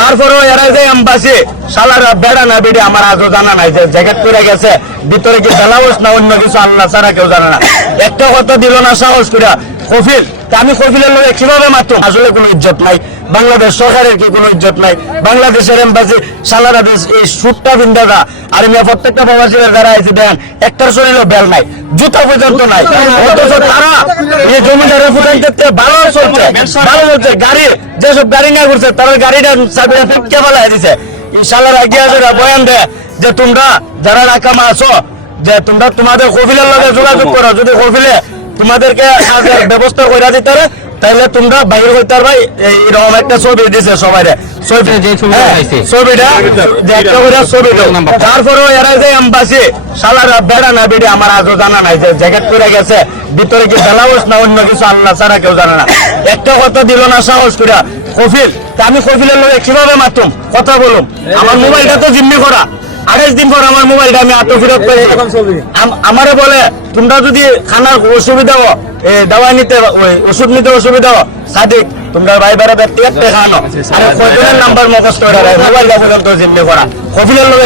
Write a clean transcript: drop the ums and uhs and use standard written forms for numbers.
তারপরেও এরা যে এম্বাসি শালারা বেড়া না বেড়ে আমার আজও জানা নাই যে জ্যাকেট পরে গেছে ভিতরে কি বেলাবস না অন্য কিছু আল্লাহ ছাড়া কেউ জানে না। একটা কথা দিল না সাহস করে কফিল, আমি কফিলের লোক কিভাবে মারতাম? আসলে কোনো ইজ্জত নাই, বাংলাদেশ সরকারের কি কোনো ইজ্জত নাই? বাংলাদেশের এম্বাসি শালারা এই সুটটা বিন্দাদা আর প্রত্যেকটা প্রবাসীরা যারা আছে দেখেন একটার শরীরে বেল নাই, জুতা পর্যন্ত নাই, অথচ তারা এই জমিদারের ফুটাইতে ভালো চলছে, ভালো চলছে। গাড়ি যেসব গাড়ি না করছে তারা গাড়িটা চাবিটা ফিটকে ফেলাই দিছে। এই শালারা গিয়ে বয়ান দেয় যে তোমরা যারা রাকামা আছো যে তোমরা তোমাদের কফিলের লগে যোগাযোগ করো, যদি কফিলে তোমাদেরকে ব্যবস্থা করে দিতে পারে তাহলে তোমরা বাইরে হইতে পারবে। এরকম একটা ছবি দিছে সবাই, তারপরেও এরা যে এম্বাসি শালারা বেড়া না বেড়ে আমার আজও জানা নাই যে জ্যাকেট পরে গেছে ভিতরে কি বেলাবস না অন্য কিছু আল্লাহ ছাড়া কেউ জানে না। একটা কথা দিল না সাহস করে কফিল, আমি কফিলের লোক কিভাবে মারতাম? কথা বলুন, আমার মোবাইলটা তো জিম্মি করা, 28 দিন পর আমার মোবাইলটা আমি আটক ফেরত পেয়েছি। আমারে বলে তোমরা যদি খানার অসুবিধা দাওয়া নিতে ওষুধ নিতে অসুবিধা সাদিক তোমরা ভাই বেড়া ব্যক্তি একটা খানো, আর কয়জনের নাম্বার মুখস্থ করে মোবাইলটা পর্যন্ত জিম্মি করা কফিলের লোক